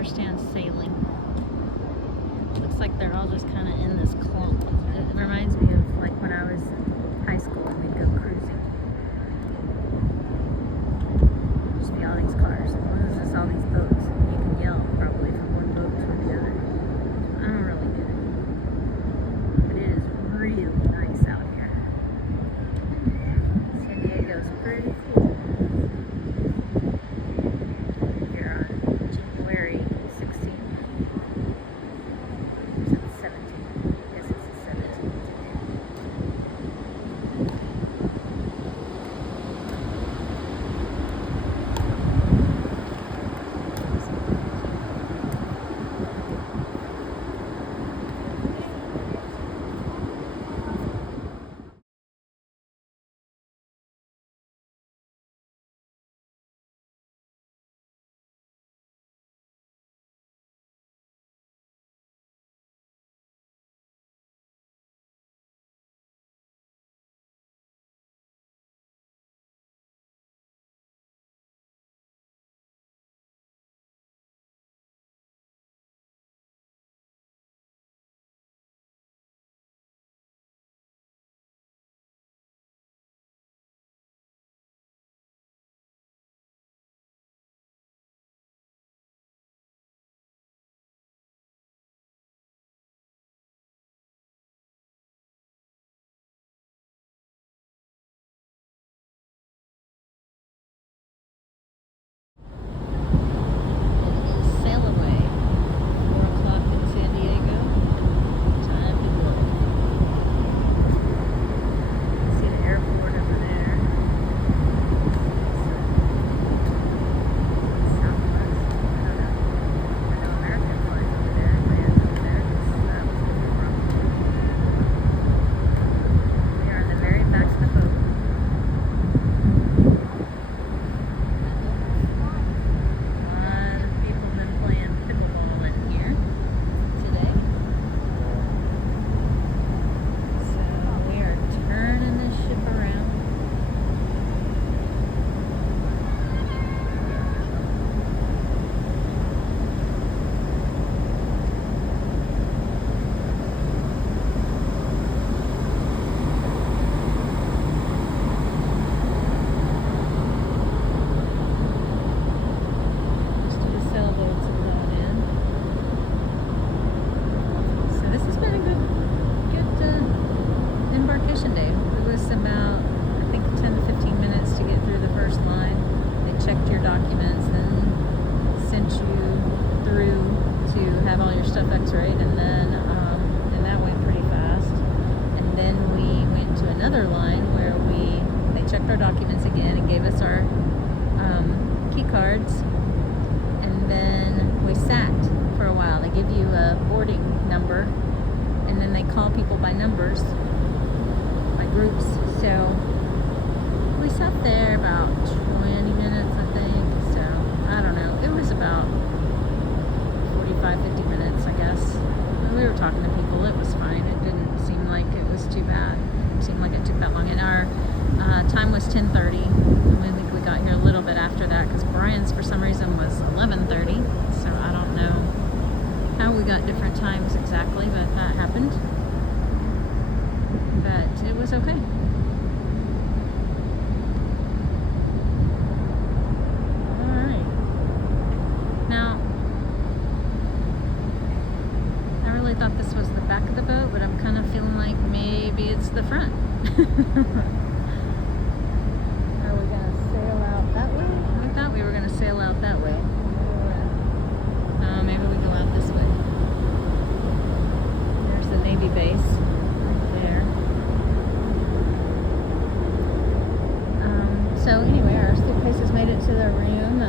understand sailing. Looks like they're all just kind of in this clump. It reminds me of like when I was in high school and we'd go cruising. Just be all these cars. What is this? All these boats. You can yell probably from one boat to the other. I don't really get it. But it is really nice out here. San Diego's pretty cool. Here on January 16th. Or is it the 17th? I guess it's the 17th today. Sail away. 4 o'clock in San Diego. Time to go. See the airport over there. Southwest. I don't know. I know American flies over there. Lands over there. That was the problem. We are in the very back of the boat. A lot of people have been playing pickleball in here today. So we are turning this ship around. Most of the sailboats have gone in. So this has been a good embarkation day. It was about, I think, 10 to 15 minutes to get through the first line. They checked your documents, then sent you through to have all your stuff x-rayed, and and that went pretty fast. And then we went to another line where they checked our documents again and gave us our key cards. And then we sat for a while. They give you a boarding number, and then they call people by numbers, by groups. So we sat there about 20 minutes, I think. So I don't know. It was about 45, 50 minutes, I guess. We were talking to people. It was fine. It didn't seem like it was too bad. It didn't seem like it took that long. And our time was 10:30. I think we got here a little bit after that because Brian's, for some reason, was 11:30. So I don't know how we got different times exactly, but that happened. But it was okay. All right. Now, I really thought this was the back of the boat, but I'm kind of feeling like maybe it's the front. Are we going to sail out that way? I thought we were going to sail out that way. Maybe we go out this way. There's the Navy base right there. So anyway, our suitcases made it to the room.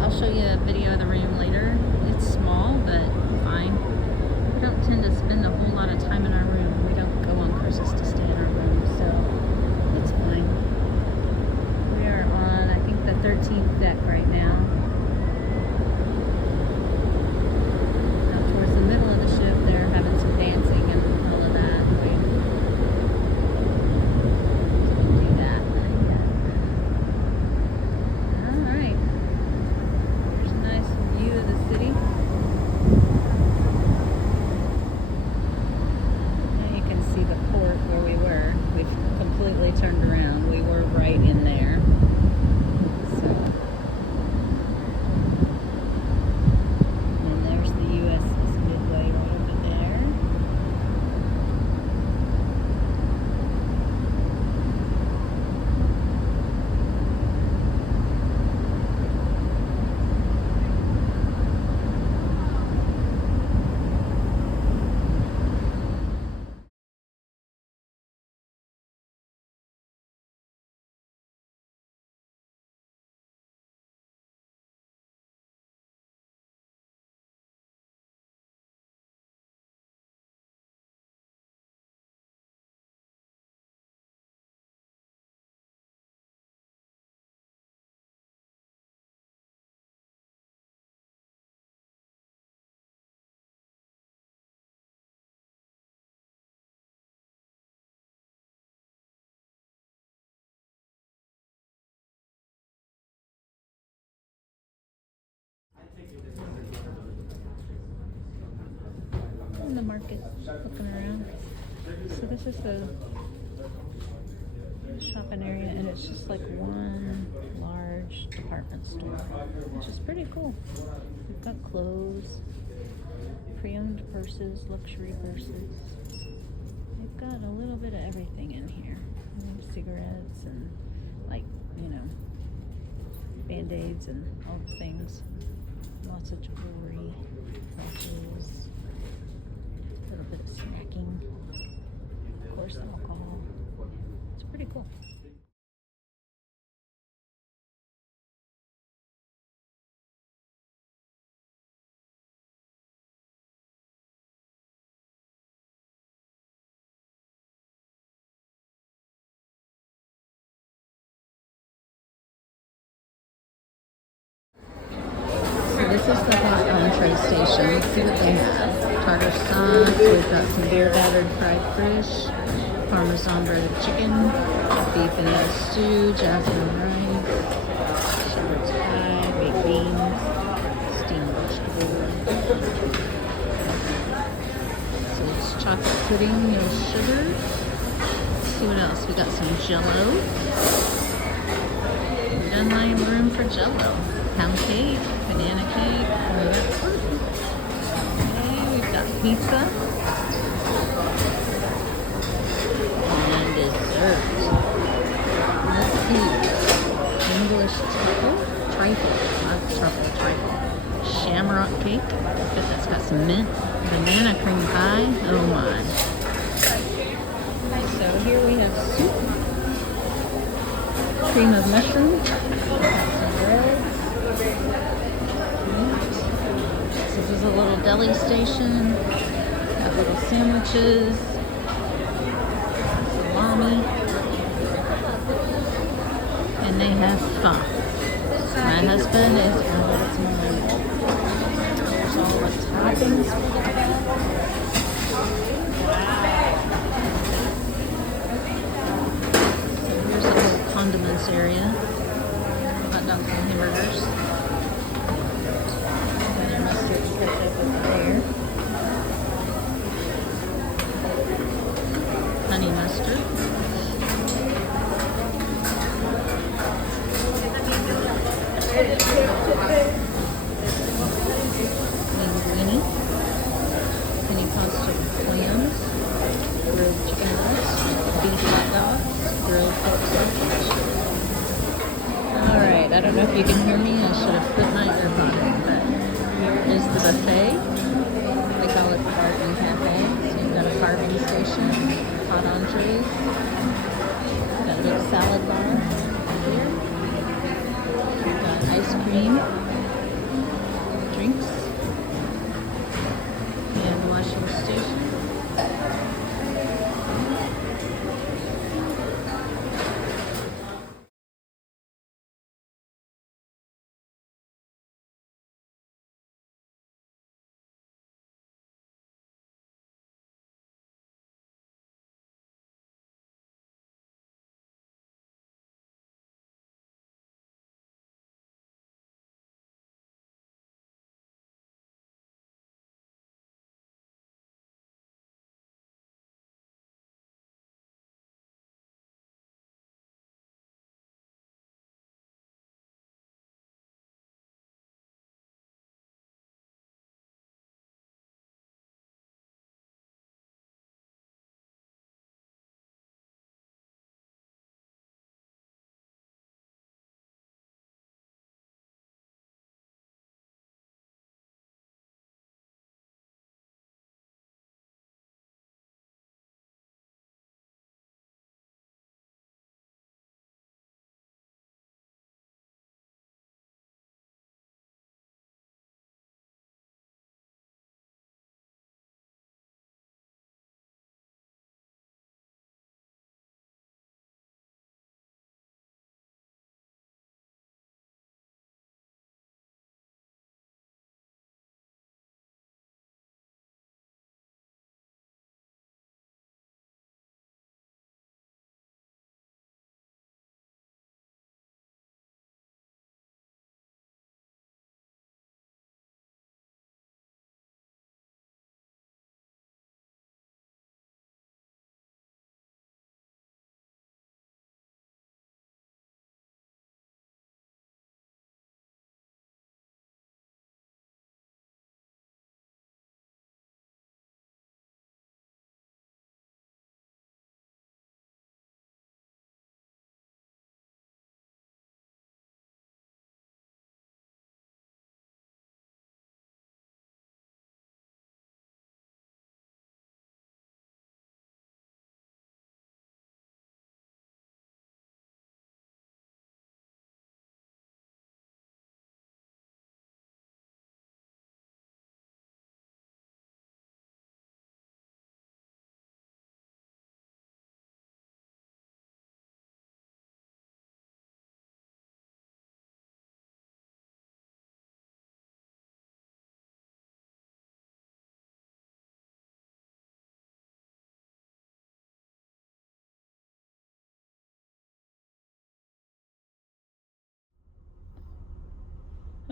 I'll show you a video of the room later. It's small, but fine. We don't tend to spend a whole lot of time in our room. We don't go on cruises to stay in our room, so it's fine. We are on, I think, the 13th deck right now. Out towards the middle of the ship, they're having some dancing and all of that. We didn't do that yet. All right. Here's a nice view of the city. market, looking around. So this is the shopping area, and it's just like one large department store, which is pretty cool. We've got clothes, pre-owned purses, luxury purses. They've got a little bit of everything in here. Cigarettes and, like, you know, Band-Aids and all the things. Lots of jewelry, watches, a little bit of snacking, of course alcohol. It's pretty cool. So this is the hot entree station. Let's see what they have. Tartar sauce. We've got some beer battered fried fish, Parmesan breaded chicken, beef and egg stew, jasmine rice, shepherd's pie, baked beans, steamed vegetables. So it's chocolate pudding, no sugar. Let's see what else. We got some Jello. We've done my room for Jello. Pound cake, banana cake, okay, we've got pizza, and dessert. Let's see, English trifle, shamrock cake, I bet that's got some mint, banana cream pie, oh my. So here we have soup, cream of mushroom, some bread. This is a little deli station. Got little sandwiches, salami, and they have pho. My husband is going to get some more. There's all the toppings. So here's a little condiments area. Hot dogs and hamburgers. Mustard and ketchup over there. Honey mustard. Linguine. Penny pasta clams. Grilled chicken breast. Beef hot dogs. Grilled pork sausage. Alright, I don't know if you can hear me. I should have put my earpod in, but here is the buffet. They call it the Carving Cafe. So you've got a carving station, hot entrees, got a little salad bar here. You've got ice cream, drinks, and washing station.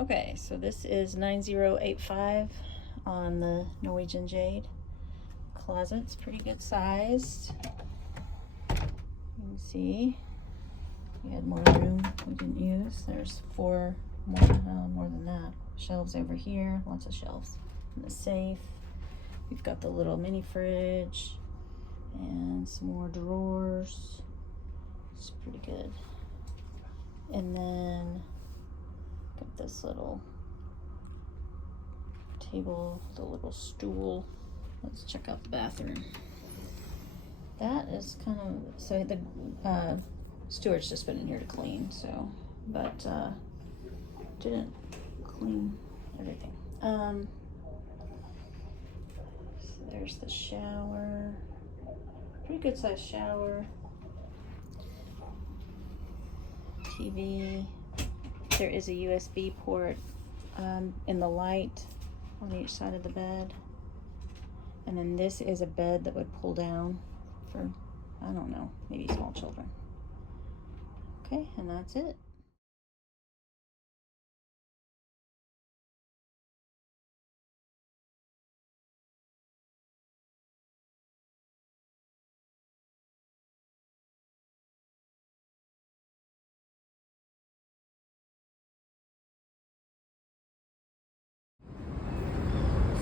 Okay, so this is 9085 on the Norwegian Jade. Closet's pretty good sized. You can see we had more room we didn't use. There's four more than that. Shelves over here, lots of shelves. And the safe. We've got the little mini fridge and some more drawers. It's pretty good. And then got this little table, the little stool. Let's check out the bathroom. That is kind of, so the Stuart's just been in here to clean, so, but didn't clean everything. So there's the shower, pretty good sized shower. TV. There is a USB port in the light on each side of the bed. And then this is a bed that would pull down for, I don't know, maybe small children. Okay, and that's it.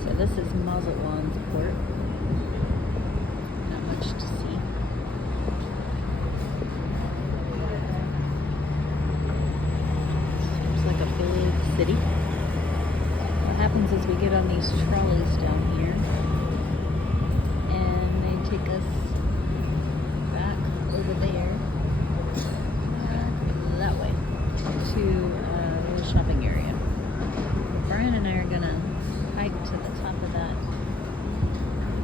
So this is Mazatlan's port. Not much to see. Seems like a big city. What happens is we get on these trolleys down here and they take us back over there, that way, to a little shopping area. Brian and I are gonna hike to the top of that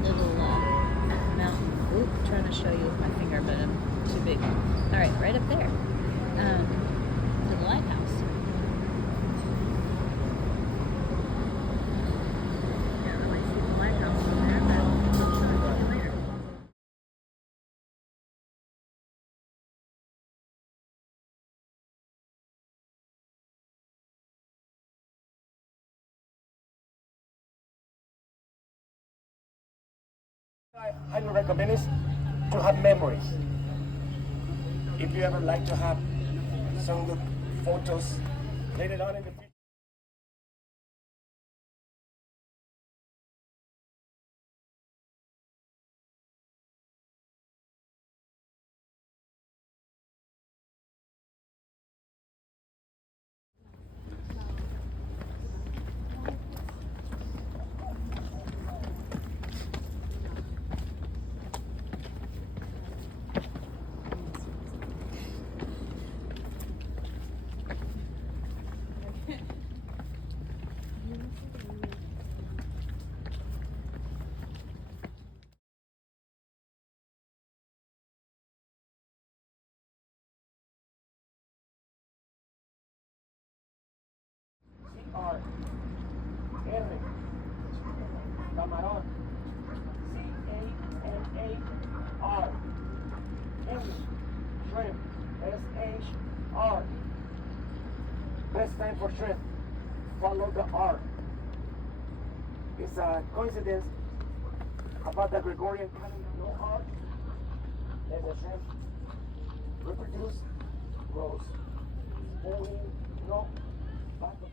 little mountain. Oop, trying to show you with my finger, but I'm too big. All right, right up there, to the lighthouse. Can't really see the lighthouse from there, but I'll show it to you later. I highly recommend is to have memories. If you ever like to have some good photos later on in the future. C-R, R, Camarón, C-A-M-A-R, English, shrimp, S-H-R. Best time for shrimp, follow the R. It's a coincidence about the Gregorian calendar, no R, then the shrimp reproduce, grows. Only no back of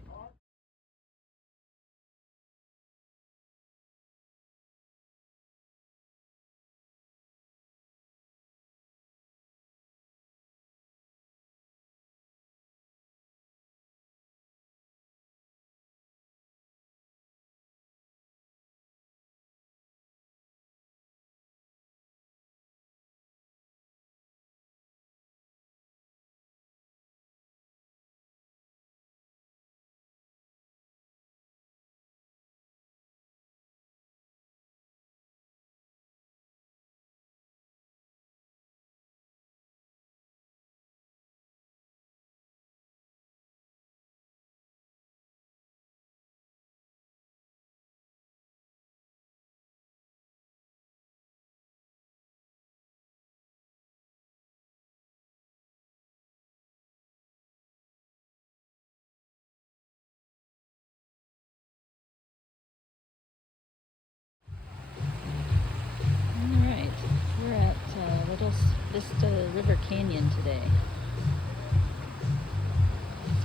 River Canyon today.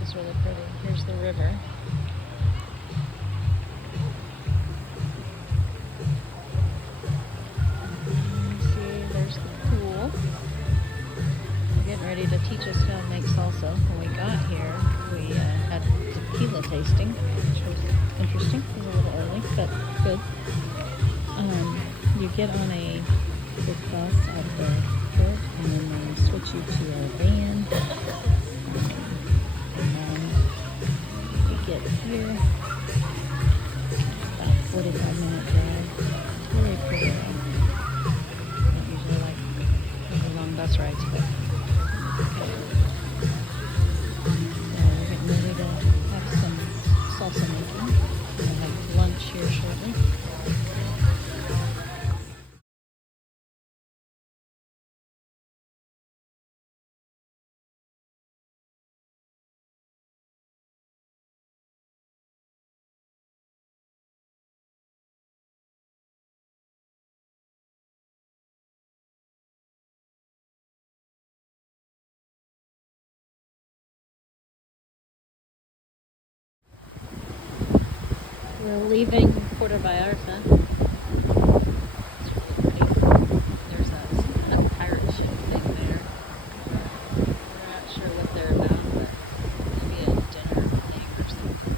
This is really pretty. Here's the river. See, there's the pool. They're getting ready to teach us how to make salsa. When we got here, we had tequila tasting, which was interesting. It was a little early, but good. You get on a big bus at the port, and then they switch you to a van. And then you get here, about 45-minute drive. It's really pretty. I don't usually like really long bus rides, but so we're getting ready to have some salsa making. We'll have lunch here shortly. We're leaving Puerto Vallarta. It's really pretty. There's some kind of pirate ship thing there. We're not sure what they're about, but maybe a dinner thing or something.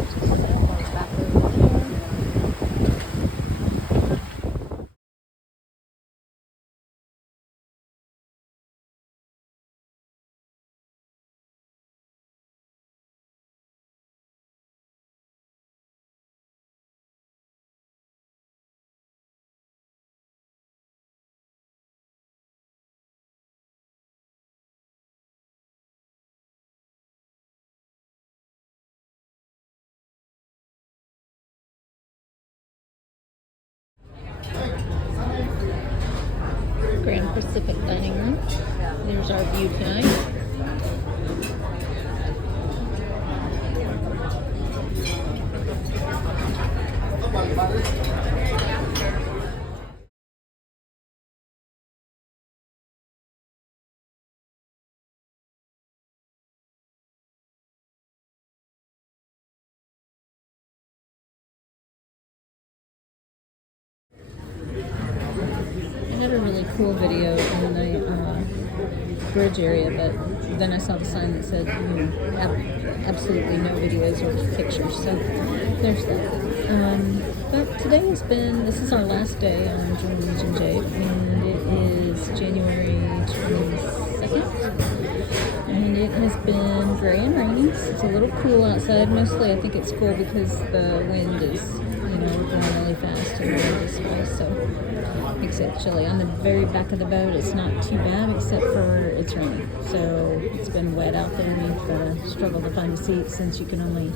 Just going back over here. Grand Pacific Dining Room. There's our view tonight. I had a really cool video in the bridge area, but then I saw the sign that said, absolutely no videos or pictures, so there's that. But today this is our last day on Norwegian Jade, and it is January 22nd, and it has been gray and rainy. It's a little cool outside. Mostly I think it's cool because the wind is, going really fast and the wind is full, so makes it chilly. On the very back of the boat, it's not too bad, except for it's raining. So it's been wet out there. We've got to struggle to find a seat since you can only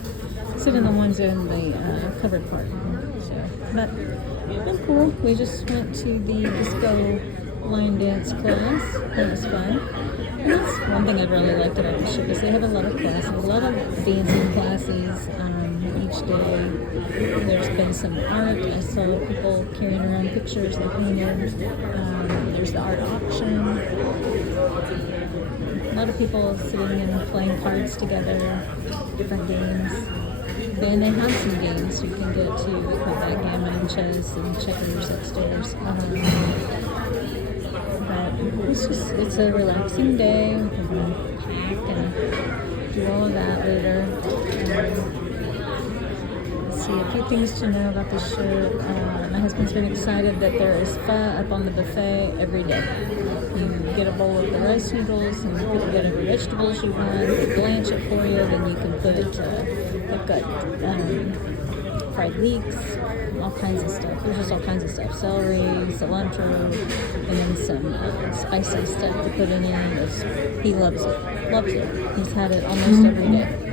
sit in the ones in the covered part. So, but it's been cool. We just went to the disco line dance class. That was fun. And that's one thing I've really liked about the ship is they have a lot of classes, a lot of dancing classes each day. There's been some art. I saw people carrying around pictures they painted. There's the art auction. A lot of people sitting and playing cards together, different games. Then they have some games you can get to, like backgammon, chess, and checkers upstairs. But it's a relaxing day. We can pack and do all of that later. A few things to know about the ship. My husband's been excited that there is pho up on the buffet every day. You get a bowl of the rice noodles and you put whatever vegetables you want. They blanch it for you. Then you can put they've got fried leeks, all kinds of stuff. There's just all kinds of stuff. Celery, cilantro, and then some spicy stuff to put in it. He loves it. Loves it. He's had it almost every day.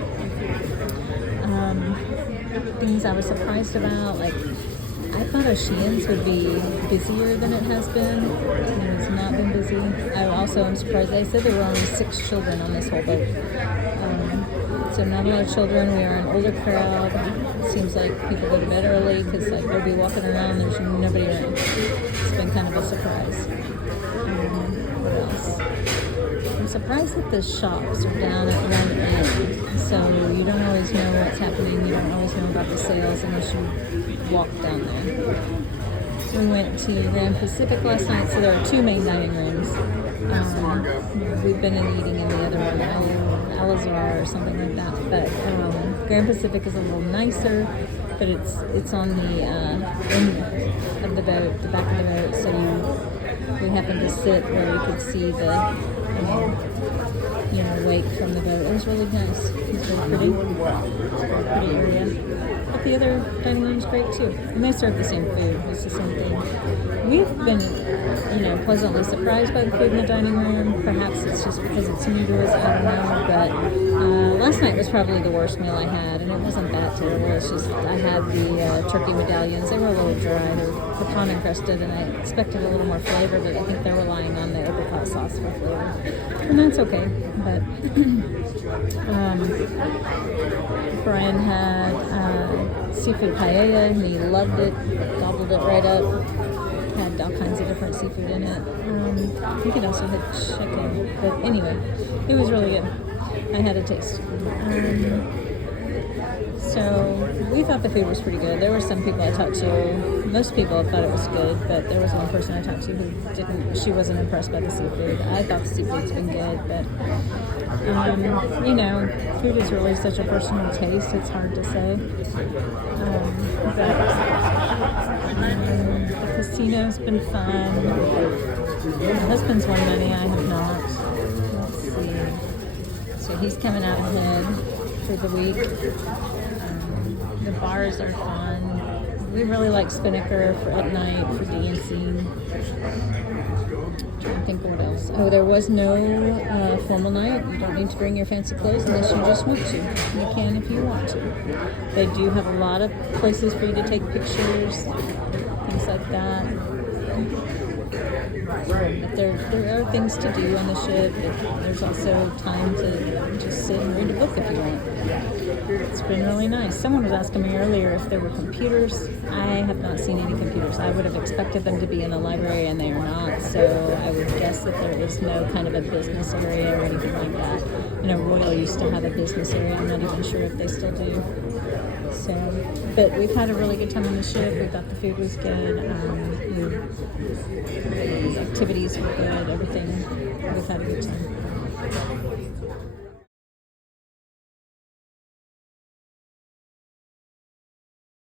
Things I was surprised about, like I thought Oceans would be busier than it has been. It has not been busy. I also am surprised. They said there were only 6 children on this whole boat. So not a lot of children. We are an older crowd. seems like people go to bed early because like they'll be walking around. There's nobody around. It's been kind of a surprise. What else? I'm surprised that the shops are down at one end, so you don't always know what's happening. You don't always know about the sales unless you walk down there. We went to Grand Pacific last night, so there are two main dining rooms. We've been eating in the other one, Al-Azhar or something like that. But Grand Pacific is a little nicer, but it's on the end of the boat, the back of the boat. So we happened to sit where we could see the wake from the boat. It was really nice. It was very pretty. It's a very pretty area. But the other dining room's great too. And they serve the same food. It's the same thing. We've been, pleasantly surprised by the food in the dining room. Perhaps it's just because it's new to us. I don't know. But last night was probably the worst meal I had, and it wasn't that terrible. It's just I had the turkey medallions. They were a little dry. They were pecan encrusted, and I expected a little more flavor, but I think they're relying on the apricot sauce for flavor, and that's okay. But Brian had seafood paella, and he loved it, gobbled it right up. Had all kinds of different seafood in it. I think it also had chicken, but anyway, it was really good. I had a taste. So we thought the food was pretty good. There were some people I talked to. Most people thought it was good, but there was one person I talked to who didn't. She wasn't impressed by the seafood. I thought the seafood's been good, but food is really such a personal taste. It's hard to say. The casino's been fun. My husband's won money. I have not. Let's see. So he's coming out ahead for the week. The bars are fun. We really like Spinnaker for at night for dancing. Trying to think what else. Oh, there was no formal night. You don't need to bring your fancy clothes unless you just want to. You can if you want to. They do have a lot of places for you to take pictures, things like that. But there are things to do on the ship. There's also time to just sit and read a book if you want. It's been really nice. Someone was asking me earlier if there were computers. I have not seen any computers. I would have expected them to be in the library, and they are not. So I would guess that there is no kind of a business area or anything like that. Royal used to have a business area. I'm not even sure if they still do. So, but we've had a really good time on the ship. We thought the food was good. The activities were good. Everything. We've had a good time.